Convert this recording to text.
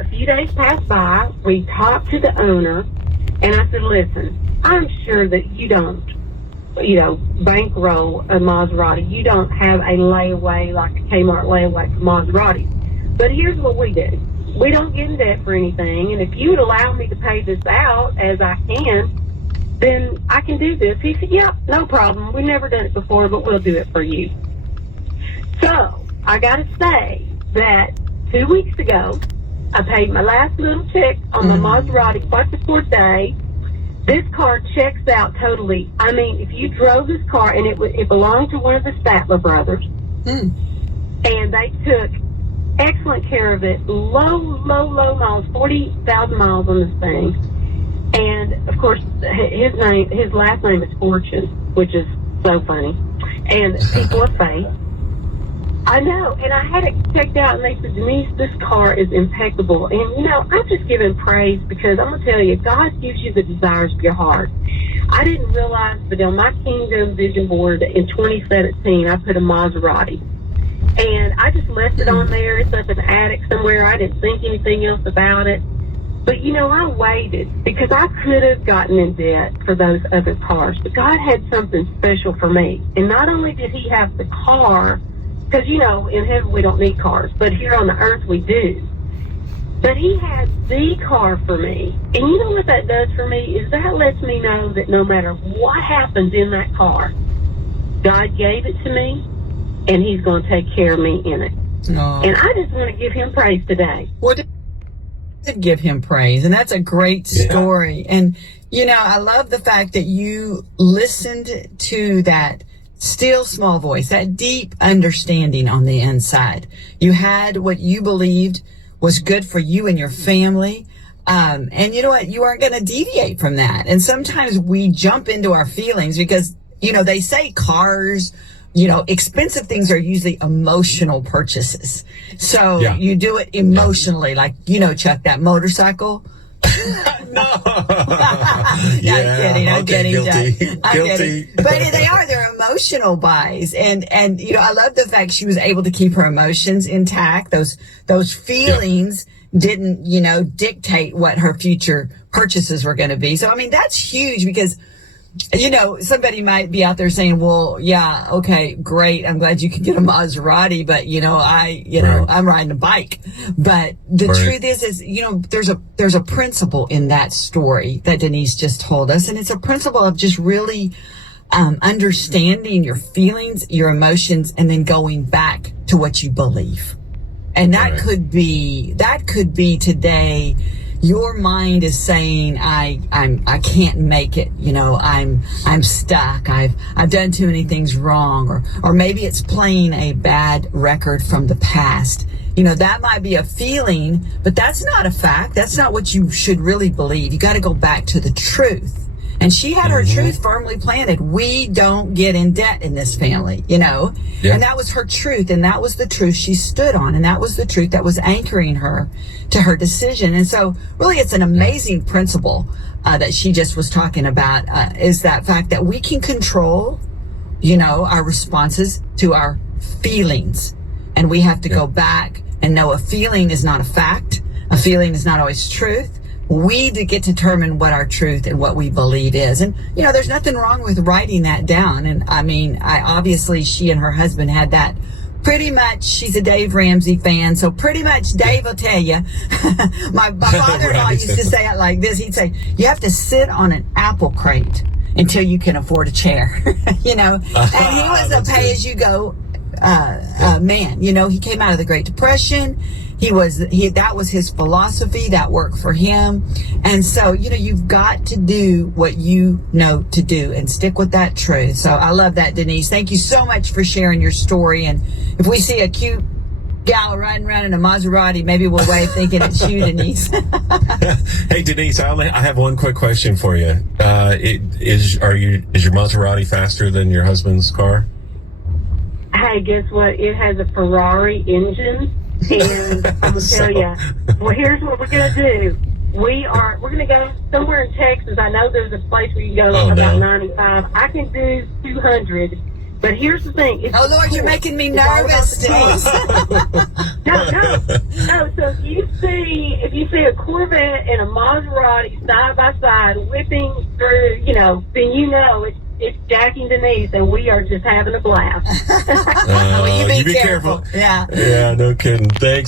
a few days passed by. We talked to the owner, and I said, listen, I'm sure that you don't, bankroll a Maserati. You don't have a layaway like a Kmart layaway for Maserati. But here's what we do. We don't get in debt for anything, and if you would allow me to pay this out as I can, then I can do this. He said, yeah, no problem. We've never done it before, but we'll do it for you. So I got to say that 2 weeks ago, I paid my last little check on the Maserati Quattro Forte. This car checks out totally. I mean, if you drove this car, and it belonged to one of the Statler brothers, and they took excellent care of it. Low miles, 40,000 miles on this thing. And of course, his last name is Fortune, which is so funny. And people of faith. I know. And I had it checked out, and they said, Denise, this car is impeccable. And I'm just giving praise, because I'm gonna tell you, God gives you the desires of your heart. I didn't realize, but on my Kingdom vision board in 2017, I put a Maserati. And I just left it on there. It's up in the attic somewhere. I didn't think anything else about it. But, I waited, because I could have gotten in debt for those other cars. But God had something special for me. And not only did he have the car, because, in heaven we don't need cars, but here on the earth we do. But he had the car for me. And you know what that does for me? Is that lets me know that no matter what happens in that car, God gave it to me, and he's going to take care of me in it. Oh. And I just want to give him praise today. What did give him praise? And that's a great story. And, I love the fact that you listened to that still small voice, that deep understanding on the inside. You had what you believed was good for you and your family. And you know what? You aren't going to deviate from that. And sometimes we jump into our feelings because, they say cars, expensive things are usually emotional purchases. So you do it emotionally, like, Chuck, that motorcycle. No. I'm kidding. Guilty. But they're emotional buys. And, I love the fact she was able to keep her emotions intact. Those feelings didn't, dictate what her future purchases were going to be. So, that's huge, because somebody might be out there saying, well, yeah, okay, great. I'm glad you can get a Maserati, but I'm riding a bike. But the truth is, there's a principle in that story that Denise just told us. And it's a principle of just really, understanding your feelings, your emotions, and then going back to what you believe. And that could be today. Your mind is saying, I can't make it. I'm stuck. I've done too many things wrong, or maybe it's playing a bad record from the past. That might be a feeling, but that's not a fact. That's not what you should really believe. You got to go back to the truth. And she had her truth firmly planted. We don't get in debt in this family, and that was her truth. And that was the truth she stood on. And that was the truth that was anchoring her to her decision. And so really, it's an amazing principle, that she just was talking about, is that fact that we can control, our responses to our feelings. And we have to go back and know a feeling is not a fact. A feeling is not always truth. We get to determine what our truth and what we believe is. And, there's nothing wrong with writing that down. And obviously she and her husband had that pretty much. She's a Dave Ramsey fan. So pretty much Dave will tell you, my father-in-law used to say it like this. He'd say, you have to sit on an apple crate until you can afford a chair, and he was a pay-as-you-go, man. He came out of the Great Depression. That was his philosophy. That worked for him. And so, you've got to do what you know to do and stick with that truth. So I love that, Denise. Thank you so much for sharing your story. And if we see a cute gal riding around in a Maserati, maybe we'll wave thinking it's you, Denise. Hey, Denise, I have one quick question for you. Is your Maserati faster than your husband's car? Hey, guess what? It has a Ferrari engine. And I'm gonna tell you, well, here's what we're gonna do. We're gonna go somewhere in Texas. I know there's a place where you go about 95. I can do 200 But here's the thing. It's Oh Lord, you're making me It's all about nervous, the choice. Denise. No. So if you see a Corvette and a Maserati side by side whipping through, then it's Jackie and Denise, and we are just having a blast. Well, you be you be careful. careful. Yeah. Yeah, no kidding. Thanks.